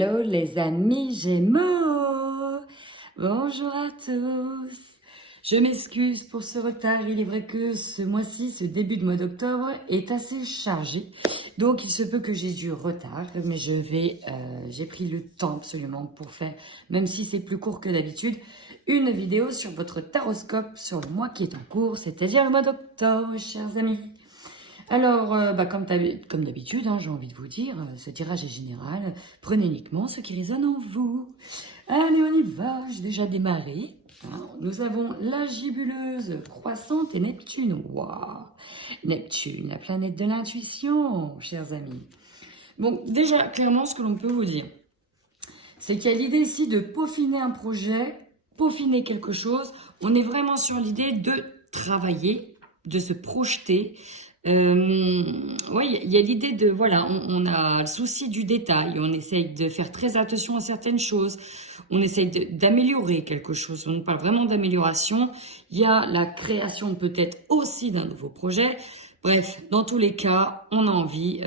Hello les amis Gémeaux, bonjour à tous. Je m'excuse pour ce retard, il est vrai que ce mois-ci, ce début de mois d'octobre est assez chargé. Donc il se peut que j'ai du retard, mais j'ai pris le temps absolument pour faire, même si c'est plus court que d'habitude, une vidéo sur votre taroscope sur le mois qui est en cours, c'est-à-dire le mois d'octobre, chers amis. Alors, comme d'habitude, hein, j'ai envie de vous dire, ce tirage est général. Prenez uniquement ce qui résonne en vous. Allez, on y va. J'ai déjà démarré. Hein. Nous avons la Gibuleuse croissante et Neptune. Waouh! Neptune, la planète de l'intuition, chers amis. Bon, déjà, clairement, ce que l'on peut vous dire, c'est qu'il y a l'idée ici de peaufiner un projet, peaufiner quelque chose. On est vraiment sur l'idée de travailler, de se projeter. Ouais, il y a l'idée de, voilà, on a le souci du détail, on essaye de faire très attention à certaines choses, on essaye d'améliorer quelque chose, on parle vraiment d'amélioration. Il y a la création peut-être aussi d'un nouveau projet. Bref, dans tous les cas, on a envie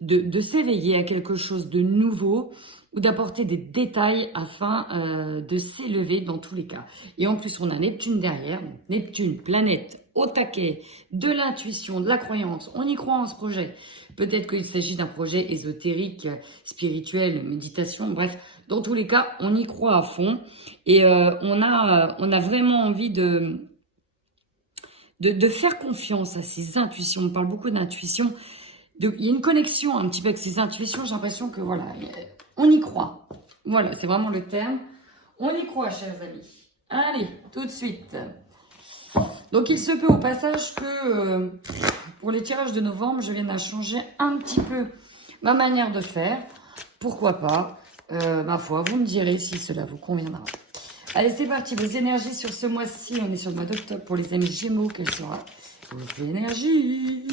de s'éveiller à quelque chose de nouveau ou d'apporter des détails afin de s'élever dans tous les cas. Et en plus, on a Neptune derrière. Donc Neptune, planète au taquet de l'intuition, de la croyance. On y croit en ce projet. Peut-être qu'il s'agit d'un projet ésotérique, spirituel, méditation, bref. Dans tous les cas, on y croit à fond. Et on a vraiment envie de faire confiance à ses intuitions. On parle beaucoup d'intuition. Il y a une connexion un petit peu avec ses intuitions. J'ai l'impression que voilà, on y croit. Voilà, c'est vraiment le terme. On y croit, chers amis. Allez, tout de suite. Donc, il se peut au passage que pour les tirages de novembre, je vienne à changer un petit peu ma manière de faire. Pourquoi pas? Ma foi, vous me direz si cela vous conviendra. Allez, c'est parti. Vos énergies sur ce mois-ci. On est sur le mois d'octobre pour les amis Gémeaux. Quelle sera vos énergies?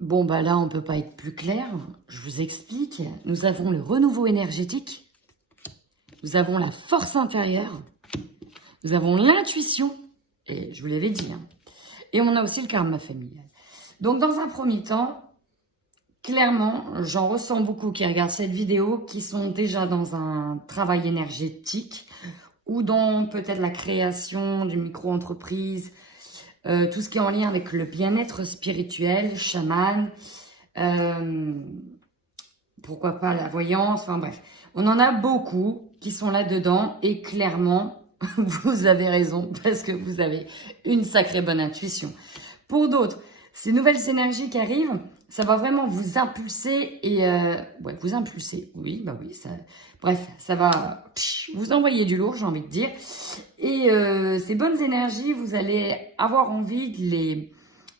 Bon, bah là, on ne peut pas être plus clair. Je vous explique. Nous avons le renouveau énergétique. Nous avons la force intérieure. Nous avons l'intuition. Et je vous l'avais dit. Hein. Et on a aussi le karma familial. Donc, dans un premier temps, clairement, j'en ressens beaucoup qui regardent cette vidéo, qui sont déjà dans un travail énergétique ou dans peut-être la création d'une micro-entreprise, tout ce qui est en lien avec le bien-être spirituel, chaman, pourquoi pas la voyance, enfin bref. On en a beaucoup qui sont là-dedans et clairement, vous avez raison parce que vous avez une sacrée bonne intuition. Pour d'autres, ces nouvelles énergies qui arrivent, ça va vraiment vous impulser et... ouais, vous impulser, oui, bah oui, ça... Bref, ça va vous envoyer du lourd, j'ai envie de dire. Et ces bonnes énergies, vous allez avoir envie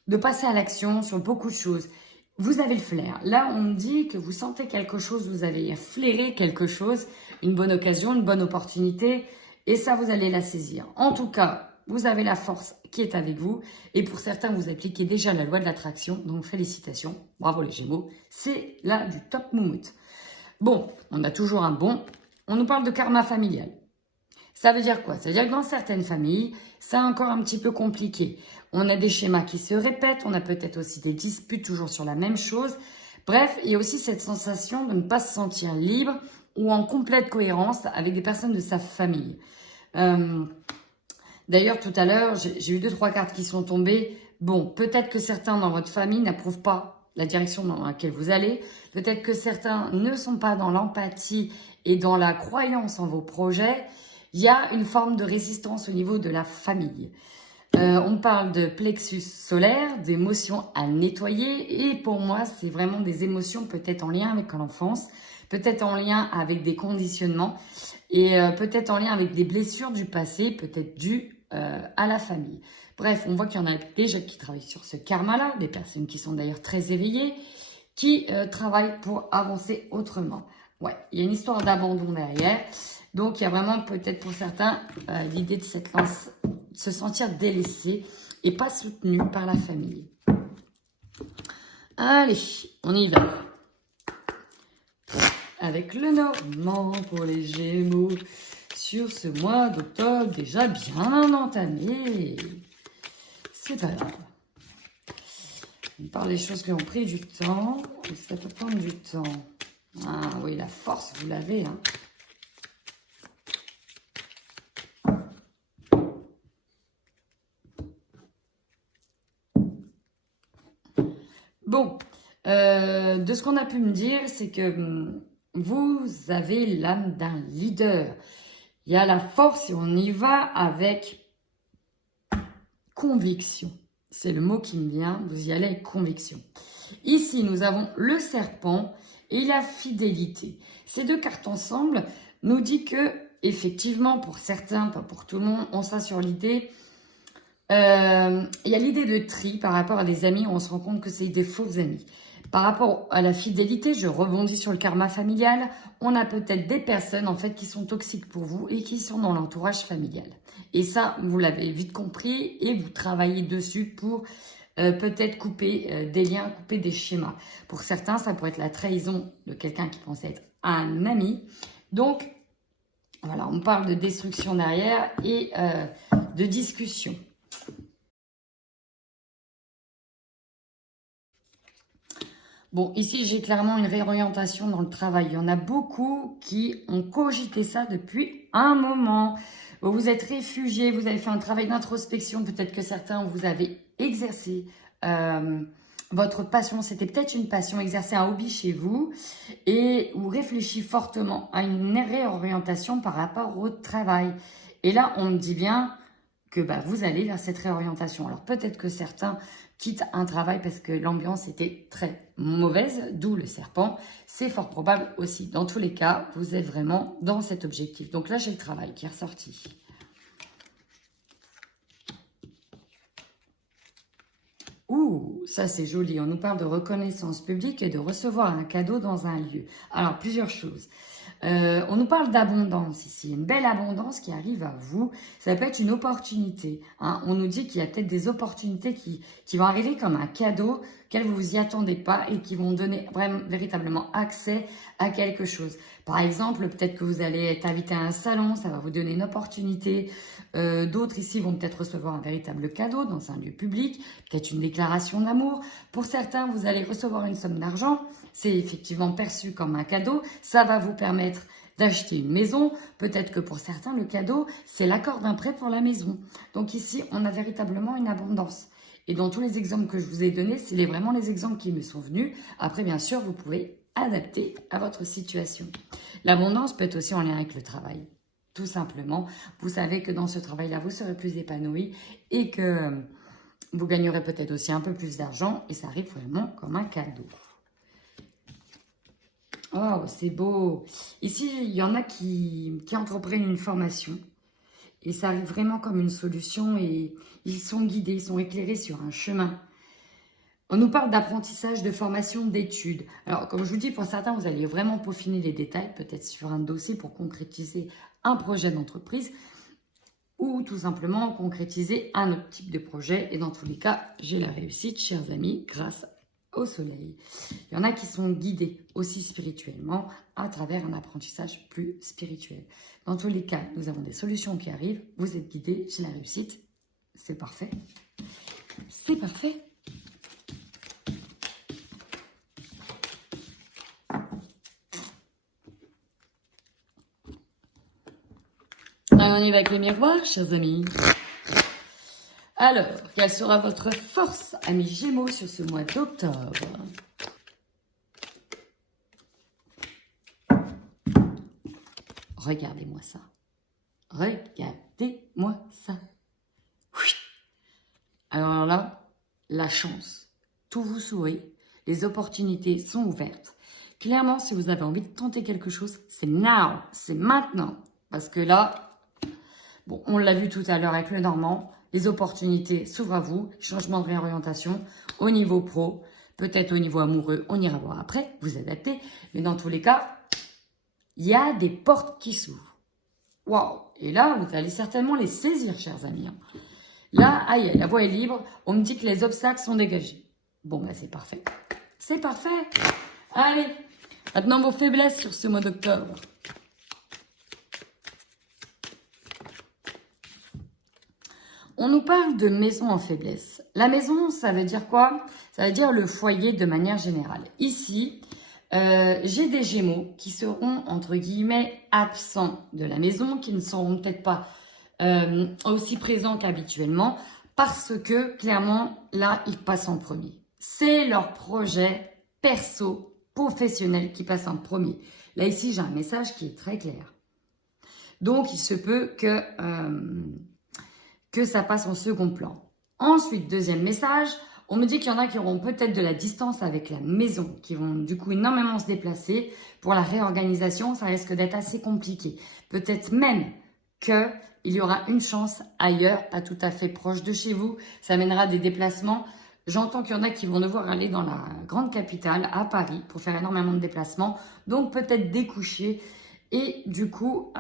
de passer à l'action sur beaucoup de choses. Vous avez le flair. Là, on me dit que vous sentez quelque chose, vous avez flairé quelque chose, une bonne occasion, une bonne opportunité, et ça, vous allez la saisir. En tout cas, vous avez la force qui est avec vous, et pour certains, vous appliquez déjà la loi de l'attraction, donc félicitations, bravo les Gémeaux, c'est là du top moumoute. Bon, on a toujours un bon, on nous parle de karma familial. Ça veut dire quoi? Ça veut dire que dans certaines familles, c'est encore un petit peu compliqué. On a des schémas qui se répètent, on a peut-être aussi des disputes toujours sur la même chose. Bref, il y a aussi cette sensation de ne pas se sentir libre ou en complète cohérence avec des personnes de sa famille. D'ailleurs, tout à l'heure, j'ai eu 2-3 cartes qui sont tombées. Bon, peut-être que certains dans votre famille n'approuvent pas la direction dans laquelle vous allez. Peut-être que certains ne sont pas dans l'empathie et dans la croyance en vos projets. Il y a une forme de résistance au niveau de la famille. On parle de plexus solaire, d'émotions à nettoyer. Et pour moi, c'est vraiment des émotions peut-être en lien avec l'enfance, peut-être en lien avec des conditionnements et peut-être en lien avec des blessures du passé, peut-être dues à la famille. Bref, on voit qu'il y en a déjà qui travaillent sur ce karma-là, des personnes qui sont d'ailleurs très éveillées, qui travaillent pour avancer autrement. Ouais, il y a une histoire d'abandon derrière. Donc, il y a vraiment peut-être pour certains l'idée de se sentir délaissé et pas soutenu par la famille. Allez, on y va. Avec le Normand pour les Gémeaux sur ce mois d'octobre déjà bien entamé. C'est pas grave. On parle des choses qui ont pris du temps. Et ça peut prendre du temps. Ah oui, la force, vous l'avez. Hein. Bon, de ce qu'on a pu me dire, c'est que vous avez l'âme d'un leader. Il y a la force et on y va avec conviction. C'est le mot qui me vient, vous y allez avec conviction. Ici, nous avons le serpent et la fidélité. Ces deux cartes ensemble nous disent que, effectivement, pour certains, pas pour tout le monde, on sera sur l'idée. Il y a l'idée de tri par rapport à des amis où on se rend compte que c'est des faux amis. Par rapport à la fidélité, je rebondis sur le karma familial, on a peut-être des personnes en fait qui sont toxiques pour vous et qui sont dans l'entourage familial. Et ça, vous l'avez vite compris et vous travaillez dessus pour peut-être couper des liens, couper des schémas. Pour certains, ça pourrait être la trahison de quelqu'un qui pensait être un ami. Donc, voilà, on parle de destruction derrière et de discussion. Bon, ici, j'ai clairement une réorientation dans le travail. Il y en a beaucoup qui ont cogité ça depuis un moment. Vous vous êtes réfugiés, vous avez fait un travail d'introspection. Peut-être que certains, vous avez exercé votre passion. C'était peut-être une passion, exercer un hobby chez vous. Et vous réfléchissez fortement à une réorientation par rapport au travail. Et là, on me dit bien que vous allez vers cette réorientation. Alors peut-être que certains quittent un travail parce que l'ambiance était très mauvaise, d'où le serpent. C'est fort probable aussi. Dans tous les cas, vous êtes vraiment dans cet objectif. Donc là, j'ai le travail qui est ressorti. Ouh, ça c'est joli. On nous parle de reconnaissance publique et de recevoir un cadeau dans un lieu. Alors, plusieurs choses. On nous parle d'abondance ici, une belle abondance qui arrive à vous. Ça peut être une opportunité. Hein. On nous dit qu'il y a peut-être des opportunités qui vont arriver comme un cadeau, qu'elles vous y attendez pas et qui vont donner vraiment, véritablement accès à quelque chose. Par exemple, peut-être que vous allez être invité à un salon, ça va vous donner une opportunité. D'autres ici vont peut-être recevoir un véritable cadeau dans un lieu public, peut-être une déclaration d'amour. Pour certains, vous allez recevoir une somme d'argent. C'est effectivement perçu comme un cadeau. Ça va vous permettre d'acheter une maison. Peut-être que pour certains, le cadeau, c'est l'accord d'un prêt pour la maison. Donc ici, on a véritablement une abondance. Et dans tous les exemples que je vous ai donnés, c'est vraiment les exemples qui me sont venus. Après, bien sûr, vous pouvez adapter à votre situation. L'abondance peut être aussi en lien avec le travail. Tout simplement, vous savez que dans ce travail-là, vous serez plus épanoui et que vous gagnerez peut-être aussi un peu plus d'argent. Et ça arrive vraiment comme un cadeau. Oh, c'est beau. Ici, il y en a qui entreprennent une formation. Et ça arrive vraiment comme une solution. Et ils sont guidés, ils sont éclairés sur un chemin. On nous parle d'apprentissage, de formation, d'études. Alors, comme je vous dis, pour certains, vous allez vraiment peaufiner les détails, peut-être sur un dossier pour concrétiser un projet d'entreprise ou tout simplement concrétiser un autre type de projet. Et dans tous les cas, j'ai la réussite, chers amis, grâce au soleil. Il y en a qui sont guidés aussi spirituellement à travers un apprentissage plus spirituel. Dans tous les cas, nous avons des solutions qui arrivent. Vous êtes guidés, j'ai la réussite. C'est parfait. C'est parfait. On y va avec le miroir, chers amis. Alors, quelle sera votre force, amis Gémeaux, sur ce mois d'octobre? Regardez-moi ça. Regardez-moi ça. Oui. Alors là, la chance. Tout vous sourit. Les opportunités sont ouvertes. Clairement, si vous avez envie de tenter quelque chose, c'est now. C'est maintenant. Parce que là, bon, on l'a vu tout à l'heure avec le Normand. Les opportunités s'ouvrent à vous. Changement de réorientation au niveau pro. Peut-être au niveau amoureux. On ira voir après. Vous adaptez. Mais dans tous les cas, il y a des portes qui s'ouvrent. Waouh! Et là, vous allez certainement les saisir, chers amis. Là, aïe, la voie est libre. On me dit que les obstacles sont dégagés. Bon, bah c'est parfait. C'est parfait. Allez, maintenant vos faiblesses sur ce mois d'octobre. On nous parle de maison en faiblesse. La maison, ça veut dire quoi? Ça veut dire le foyer de manière générale. Ici, j'ai des Gémeaux qui seront, entre guillemets, absents de la maison, qui ne seront peut-être pas aussi présents qu'habituellement, parce que, clairement, là, ils passent en premier. C'est leur projet perso, professionnel qui passe en premier. Là, ici, j'ai un message qui est très clair. Donc, il se peut que ça passe en second plan. Ensuite, deuxième message, on me dit qu'il y en a qui auront peut-être de la distance avec la maison, qui vont du coup énormément se déplacer. Pour la réorganisation, ça risque d'être assez compliqué. Peut-être même qu'il y aura une chance ailleurs, pas tout à fait proche de chez vous. Ça amènera des déplacements. J'entends qu'il y en a qui vont devoir aller dans la grande capitale, à Paris, pour faire énormément de déplacements. Donc peut-être découcher. Et du coup,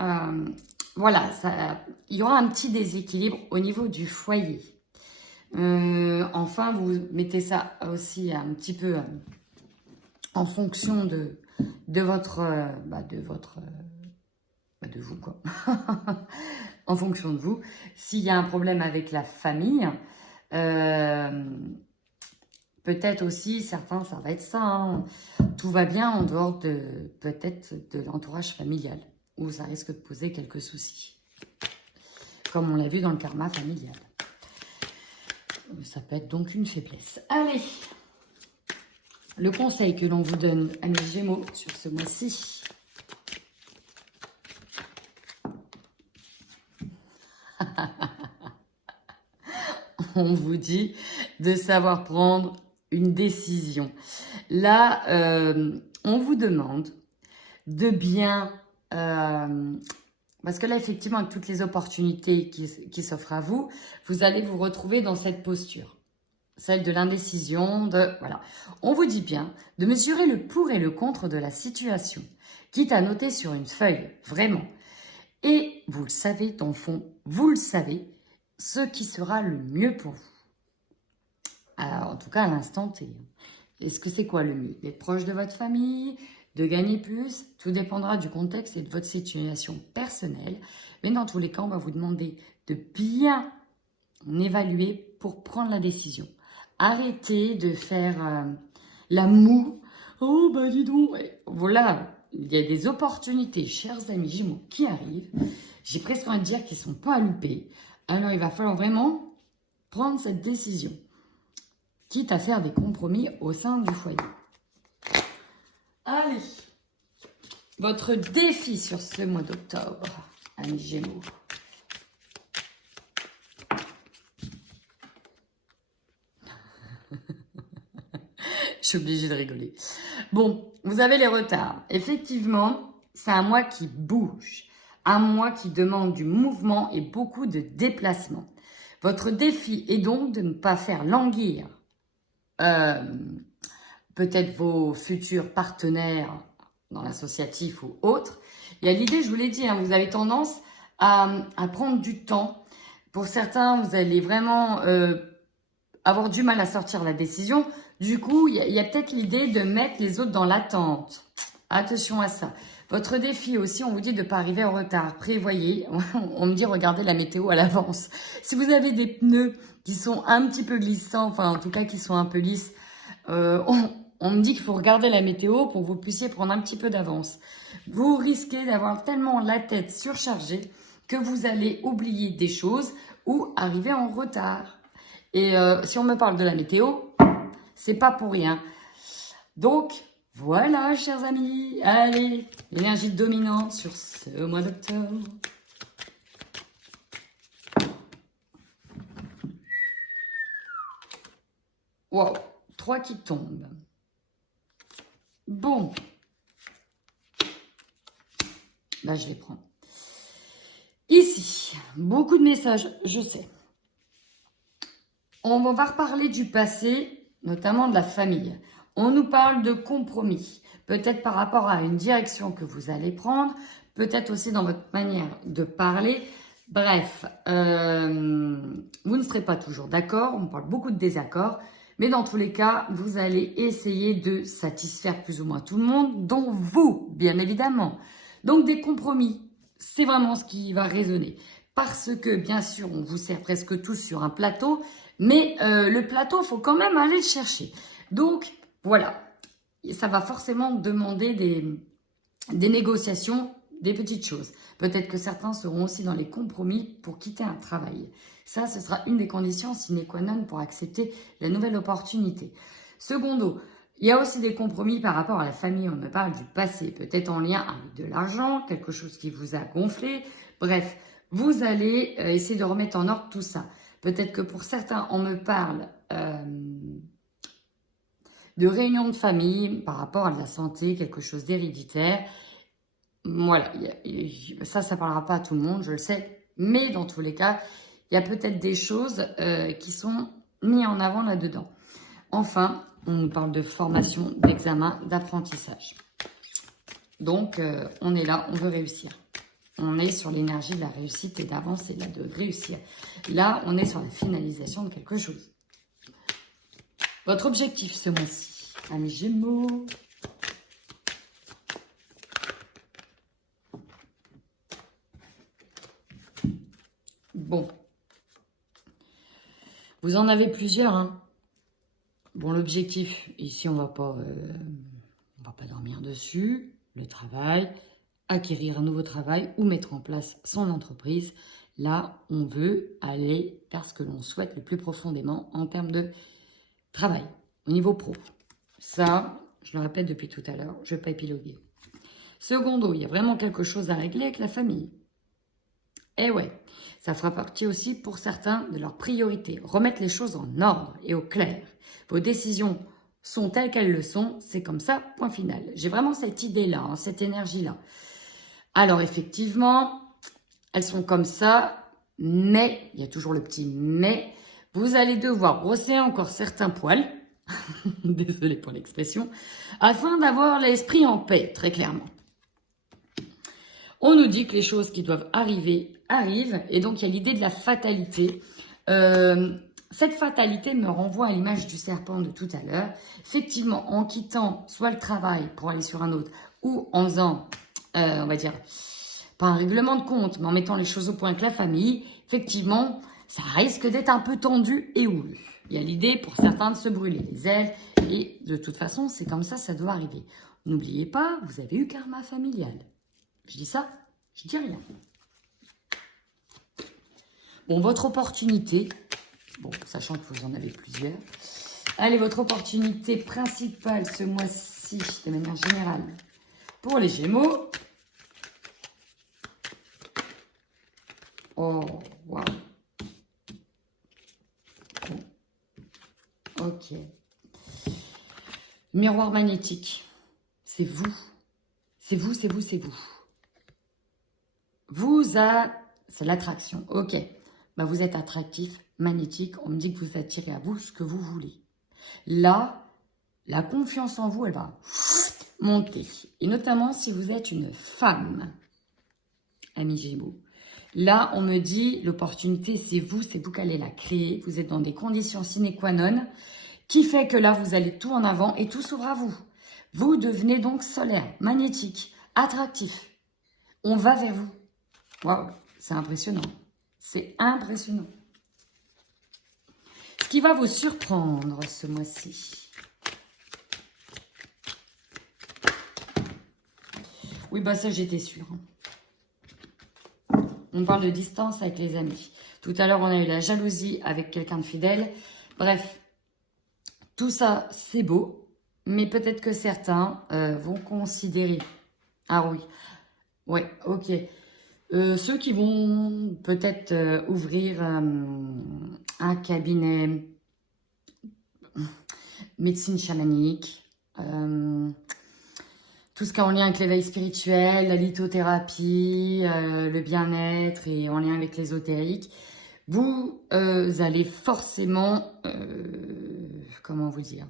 voilà, il y aura un petit déséquilibre au niveau du foyer. Enfin, vous mettez ça aussi un petit peu en fonction de vous, quoi. En fonction de vous. S'il y a un problème avec la famille, peut-être aussi, certains, ça va être ça, hein. Tout va bien en dehors peut-être de l'entourage familial, où ça risque de poser quelques soucis. Comme on l'a vu dans le karma familial. Ça peut être donc une faiblesse. Allez, le conseil que l'on vous donne à mes Gémeaux sur ce mois-ci. On vous dit de savoir prendre une décision. Là, on vous demande de bien... parce que là, effectivement, avec toutes les opportunités qui s'offrent à vous, vous allez vous retrouver dans cette posture. Celle de l'indécision, voilà. On vous dit bien de mesurer le pour et le contre de la situation, quitte à noter sur une feuille, vraiment. Et vous le savez, dans le fond, vous le savez, ce qui sera le mieux pour vous. Alors, en tout cas, à l'instant T. Est-ce que c'est quoi le mieux? D'être proche de votre famille, de gagner plus? Tout dépendra du contexte et de votre situation personnelle. Mais dans tous les cas, on va vous demander de bien évaluer pour prendre la décision. Arrêtez de faire la moue. Oh, bah dis donc. Voilà, il y a des opportunités, chers amis Gémeaux, qui arrivent. J'ai presque envie de dire qu'ils ne sont pas à louper. Alors, il va falloir vraiment prendre cette décision, quitte à faire des compromis au sein du foyer. Allez, votre défi sur ce mois d'octobre, amis Gémeaux. Je suis obligée de rigoler. Bon, vous avez les retards. Effectivement, c'est un mois qui bouge. Un mois qui demande du mouvement et beaucoup de déplacements. Votre défi est donc de ne pas faire languir peut-être vos futurs partenaires dans l'associatif ou autre. Il y a l'idée, je vous l'ai dit, hein, vous avez tendance à prendre du temps. Pour certains, vous allez vraiment avoir du mal à sortir la décision. Du coup, il y a peut-être l'idée de mettre les autres dans l'attente. Attention à ça. Votre défi aussi, on vous dit de ne pas arriver en retard. Prévoyez. On me dit, regardez la météo à l'avance. Si vous avez des pneus qui sont un petit peu glissants, enfin en tout cas qui sont un peu lisses, on me dit qu'il faut regarder la météo pour que vous puissiez prendre un petit peu d'avance. Vous risquez d'avoir tellement la tête surchargée que vous allez oublier des choses ou arriver en retard. Et si on me parle de la météo, c'est pas pour rien. Donc, voilà, chers amis. Allez, l'énergie dominante sur ce mois d'octobre. Wow, 3 qui tombent. Bon. Là, je les prends. Ici, beaucoup de messages, je sais. On va reparler du passé, notamment de la famille. On nous parle de compromis, peut-être par rapport à une direction que vous allez prendre, peut-être aussi dans votre manière de parler. Bref, vous ne serez pas toujours d'accord, on parle beaucoup de désaccords, mais dans tous les cas, vous allez essayer de satisfaire plus ou moins tout le monde, dont vous, bien évidemment. Donc des compromis, c'est vraiment ce qui va résonner. Parce que, bien sûr, on vous sert presque tous sur un plateau, mais le plateau, il faut quand même aller le chercher. Donc, voilà, ça va forcément demander des négociations, des petites choses. Peut-être que certains seront aussi dans les compromis pour quitter un travail. Ça, ce sera une des conditions sine qua non pour accepter la nouvelle opportunité. Secondo, il y a aussi des compromis par rapport à la famille. On me parle du passé, peut-être en lien avec de l'argent, quelque chose qui vous a gonflé. Bref, vous allez essayer de remettre en ordre tout ça. Peut-être que pour certains, on me parle de réunion de famille par rapport à de la santé, quelque chose d'héréditaire. Voilà, ça ne parlera pas à tout le monde, je le sais. Mais dans tous les cas, il y a peut-être des choses qui sont mises en avant là-dedans. Enfin, on nous parle de formation, d'examen, d'apprentissage. Donc, on est là, on veut réussir. On est sur l'énergie de la réussite et d'avancer, de réussir. Là, on est sur la finalisation de quelque chose. Votre objectif ce mois-ci, amis Gémeaux. Bon. Vous en avez plusieurs, hein. Bon, l'objectif, ici, on va pas dormir dessus. Le travail, acquérir un nouveau travail ou mettre en place son entreprise. Là, on veut aller vers ce que l'on souhaite le plus profondément en termes de travail, au niveau pro. Ça, je le répète depuis tout à l'heure, je ne vais pas épiloguer. Secondo, il y a vraiment quelque chose à régler avec la famille. Eh ouais, ça fera partie aussi pour certains de leurs priorités. Remettre les choses en ordre et au clair. Vos décisions sont telles qu'elles le sont, c'est comme ça, point final. J'ai vraiment cette idée-là, hein, cette énergie-là. Alors effectivement, elles sont comme ça, mais, il y a toujours le petit mais, vous allez devoir brosser encore certains poils, désolé pour l'expression, afin d'avoir l'esprit en paix, très clairement. On nous dit que les choses qui doivent arriver, arrivent, et donc il y a l'idée de la fatalité. Cette fatalité me renvoie à l'image du serpent de tout à l'heure. Effectivement, en quittant soit le travail pour aller sur un autre, ou en faisant, on va dire, pas un règlement de compte, mais en mettant les choses au point avec la famille, effectivement, ça risque d'être un peu tendu et houleux. Il y a l'idée pour certains de se brûler les ailes, et de toute façon, c'est comme ça doit arriver. N'oubliez pas, vous avez eu karma familial. Je dis ça, je dis rien. Bon, votre opportunité, bon, sachant que vous en avez plusieurs. Allez, votre opportunité principale ce mois-ci, de manière générale, pour les Gémeaux. Oh, waouh. Bon. Ok. Miroir magnétique. C'est vous. C'est vous, c'est vous, c'est vous. C'est l'attraction. Ok. Bah, vous êtes attractif, magnétique. On me dit que vous attirez à vous ce que vous voulez. Là, la confiance en vous, elle va monter. Et notamment si vous êtes une femme, amis Gémeaux. Là, on me dit, l'opportunité, c'est vous qui allez la créer. Vous êtes dans des conditions sine qua non qui fait que là, vous allez tout en avant et tout s'ouvre à vous. Vous devenez donc solaire, magnétique, attractif. On va vers vous. Waouh, c'est impressionnant. C'est impressionnant. Ce qui va vous surprendre ce mois-ci. Oui, bah ça, j'étais sûre. on parle de distance avec les amis. Tout à l'heure, on a eu la jalousie avec quelqu'un de fidèle. Bref, tout ça, c'est beau, mais peut-être que certains vont considérer... Ah oui, ouais, ok. Ceux qui vont peut-être ouvrir un cabinet médecine chamanique, tout ce qui est en lien avec l'éveil spirituel, la lithothérapie, le bien-être et en lien avec l'ésotérique, vous allez forcément, comment vous dire,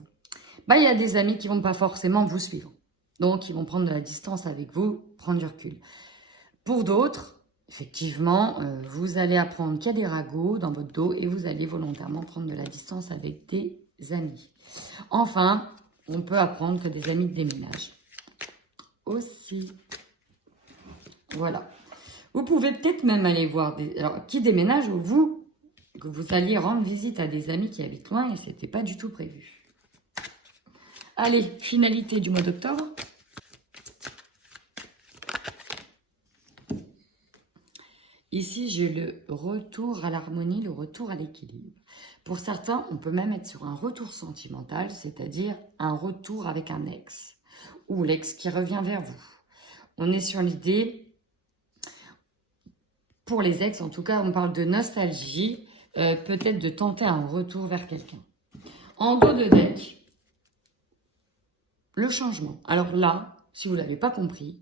bah, il y a des amis qui vont pas forcément vous suivre. Donc, ils vont prendre de la distance avec vous, prendre du recul. Pour d'autres, effectivement, vous allez apprendre qu'il y a des ragots dans votre dos et vous allez volontairement prendre de la distance avec des amis. Enfin, on peut apprendre que des amis déménagent aussi. Voilà. Vous pouvez peut-être même aller voir des... Alors, qui déménage ou vous, que vous alliez rendre visite à des amis qui habitent loin et ce n'était pas du tout prévu. Allez, finalité du mois d'octobre. Ici, j'ai le retour à l'harmonie, le retour à l'équilibre. Pour certains, on peut même être sur un retour sentimental, c'est-à-dire un retour avec un ex ou l'ex qui revient vers vous. On est sur l'idée, pour les ex en tout cas, on parle de nostalgie, peut-être de tenter un retour vers quelqu'un. En dos de deck, le changement. Alors là, si vous ne l'avez pas compris,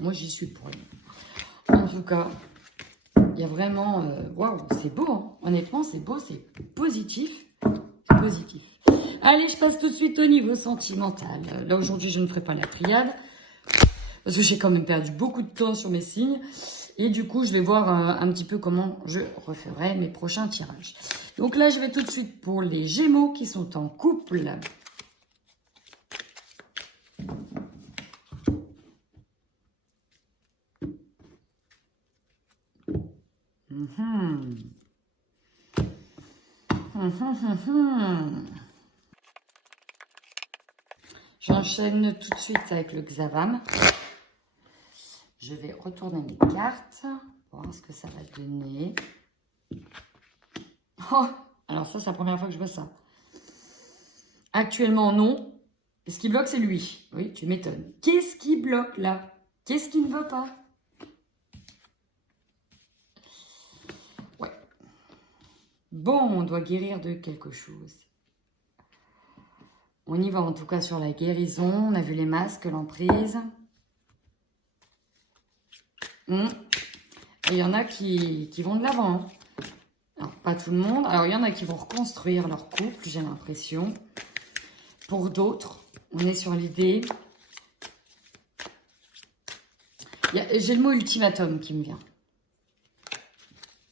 moi j'y suis pour rien. En tout cas, il y a vraiment... Waouh, c'est beau, hein. Honnêtement, c'est beau, c'est positif. C'est positif. Allez, je passe tout de suite au niveau sentimental. Là, aujourd'hui, je ne ferai pas la triade. Parce que j'ai quand même perdu beaucoup de temps sur mes signes. Et du coup, je vais voir un petit peu comment je referai mes prochains tirages. Donc là, je vais tout de suite pour les Gémeaux qui sont en couple. J'enchaîne tout de suite avec le Xavam. Je vais retourner mes cartes pour voir ce que ça va donner. Oh, alors ça, c'est la première fois que je vois ça. Actuellement, non. Ce qui bloque, c'est lui. Oui, tu m'étonnes. Qu'est-ce qui bloque là? Qu'est-ce qui ne veut pas? Ouais. Bon, on doit guérir de quelque chose. On y va en tout cas sur la guérison. On a vu les masques, l'emprise. Et il y en a qui vont de l'avant. Hein. Alors, pas tout le monde. Alors, il y en a qui vont reconstruire leur couple, j'ai l'impression. Pour d'autres, on est sur l'idée... J'ai le mot ultimatum qui me vient.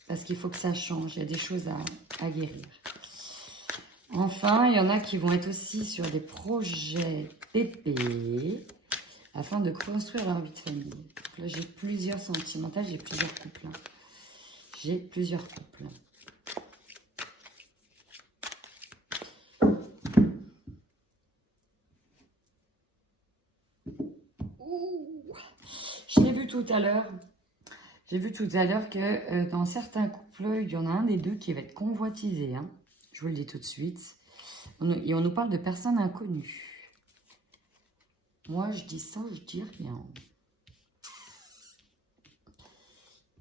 Parce qu'il faut que ça change. Il y a des choses à guérir. Enfin, il y en a qui vont être aussi sur des projets pépés afin de construire leur vie de famille. Donc là, j'ai plusieurs sentimentales, j'ai plusieurs couples. Hein. J'ai plusieurs couples. Ouh, je l'ai vu tout à l'heure. J'ai vu tout à l'heure que dans certains couples, il y en a un des deux qui va être convoitisé. Hein. Je vous le dis tout de suite. Et on nous parle de personnes inconnues. Moi, je dis ça, je dis rien.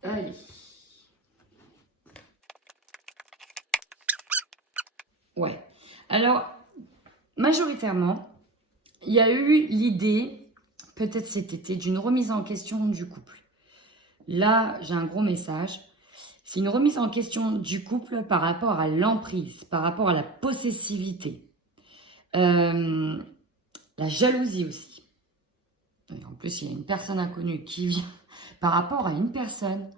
Allez. Ouais. Alors, majoritairement, il y a eu l'idée, peut-être cet été, d'une remise en question du couple. Là, j'ai un gros message. C'est une remise en question du couple par rapport à l'emprise, par rapport à la possessivité. La jalousie aussi. Et en plus, il y a une personne inconnue qui vient par rapport à une personne.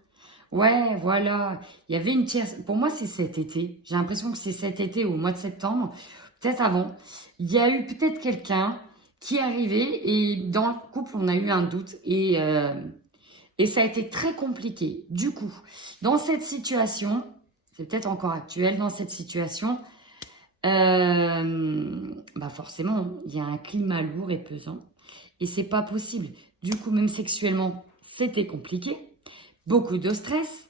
Ouais, voilà. Il y avait une tierce... Pour moi, c'est cet été. J'ai l'impression que c'est cet été ou au mois de septembre. Peut-être avant. Il y a eu peut-être quelqu'un qui est arrivé et dans le couple, on a eu un doute. Et ça a été très compliqué. Du coup, dans cette situation, c'est peut-être encore actuel, dans cette situation, bah forcément, il y a un climat lourd et pesant. Et c'est pas possible. Du coup, même sexuellement, c'était compliqué. beaucoup de stress.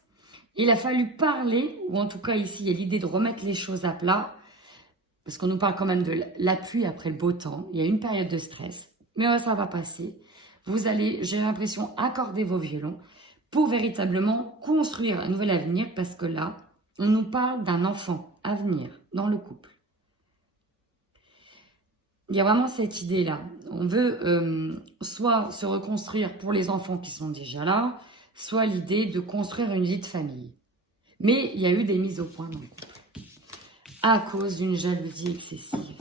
Il a fallu parler, ou en tout cas ici, il y a l'idée de remettre les choses à plat, parce qu'on nous parle quand même de la pluie après le beau temps. Il y a une période de stress, mais ça va passer. Vous allez, j'ai l'impression, accorder vos violons pour véritablement construire un nouvel avenir, parce que là, on nous parle d'un enfant à venir dans le couple. Il y a vraiment cette idée-là. On veut soit se reconstruire pour les enfants qui sont déjà là, soit l'idée de construire une vie de famille. Mais il y a eu des mises au point dans le couple à cause d'une jalousie excessive.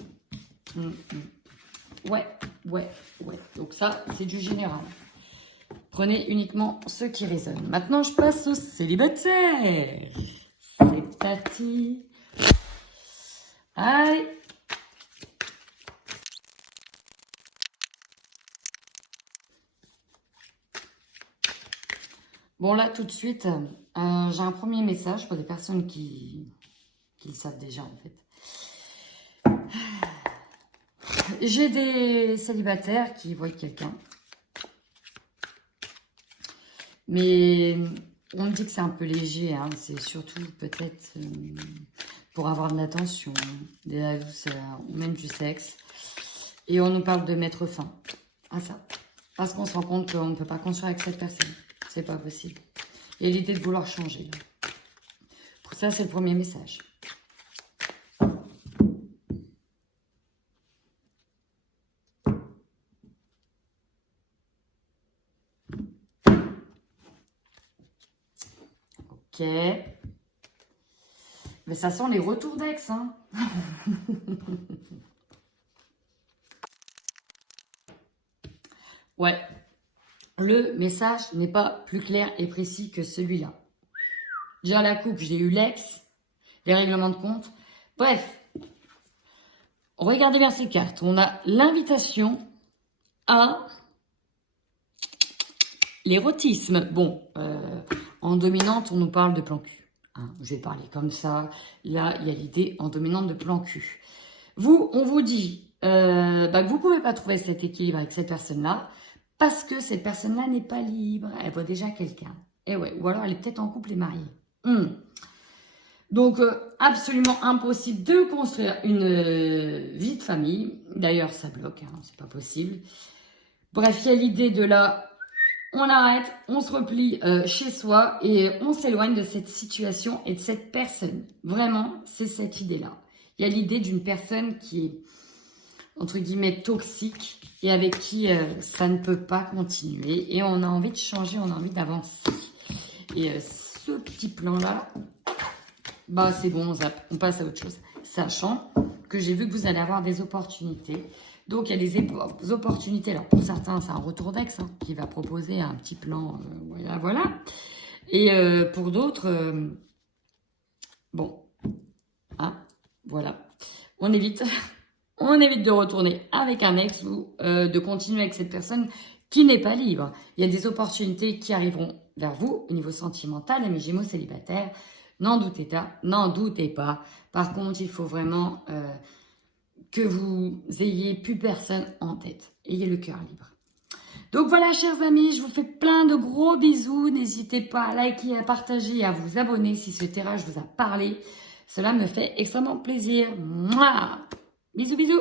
Ouais. Donc ça, c'est du général. Prenez uniquement ce qui résonne. Maintenant, je passe aux célibataires. C'est parti. Allez. Bon, là, tout de suite, j'ai un premier message pour des personnes qui le savent déjà, en fait. J'ai des célibataires qui voient quelqu'un. Mais on me dit que c'est un peu léger, hein. C'est surtout peut-être pour avoir de l'attention, de la douceur, ou même du sexe. Et on nous parle de mettre fin à ça. Parce qu'on se rend compte qu'on ne peut pas construire avec cette personne. C'est pas possible. Et l'idée de vouloir changer. Là. Pour ça, c'est le premier message. Ok. Mais ça sent les retours d'ex, hein. Ouais. Le message n'est pas plus clair et précis que celui-là. Déjà, la coupe, j'ai eu l'ex, les règlements de compte. Bref, regardez vers ces cartes. On a l'invitation à l'érotisme. Bon, en dominante, on nous parle de plan cul. Hein, je vais parler comme ça. Là, il y a l'idée en dominante de plan cul. Vous, on vous dit que vous ne pouvez pas trouver cet équilibre avec cette personne-là parce que cette personne-là n'est pas libre. Elle voit déjà quelqu'un. Et ouais, ou alors elle est peut-être en couple et mariée. Donc, absolument impossible de construire une vie de famille. D'ailleurs, ça bloque, hein, c'est pas possible. Bref, il y a l'idée de là, on arrête, on se replie chez soi et on s'éloigne de cette situation et de cette personne. Vraiment, c'est cette idée-là. Il y a l'idée d'une personne qui est, entre guillemets, toxique et avec qui ça ne peut pas continuer. Et on a envie de changer, on a envie d'avancer. Et ce petit plan-là, c'est bon, on zappe, on passe à autre chose. Sachant que j'ai vu que vous allez avoir des opportunités. Donc, il y a des opportunités. Alors, pour certains, c'est un retour d'ex qui va proposer un petit plan. Voilà. Et pour d'autres, voilà. On évite de retourner avec un ex ou de continuer avec cette personne qui n'est pas libre. Il y a des opportunités qui arriveront vers vous au niveau sentimental, mes Gémeaux célibataires. N'en doutez pas. Par contre, il faut vraiment que vous ayez plus personne en tête. Ayez le cœur libre. Donc voilà, chers amis, je vous fais plein de gros bisous. N'hésitez pas à liker, à partager et à vous abonner si ce tirage vous a parlé. Cela me fait extrêmement plaisir. Mouah. Bisous, bisous.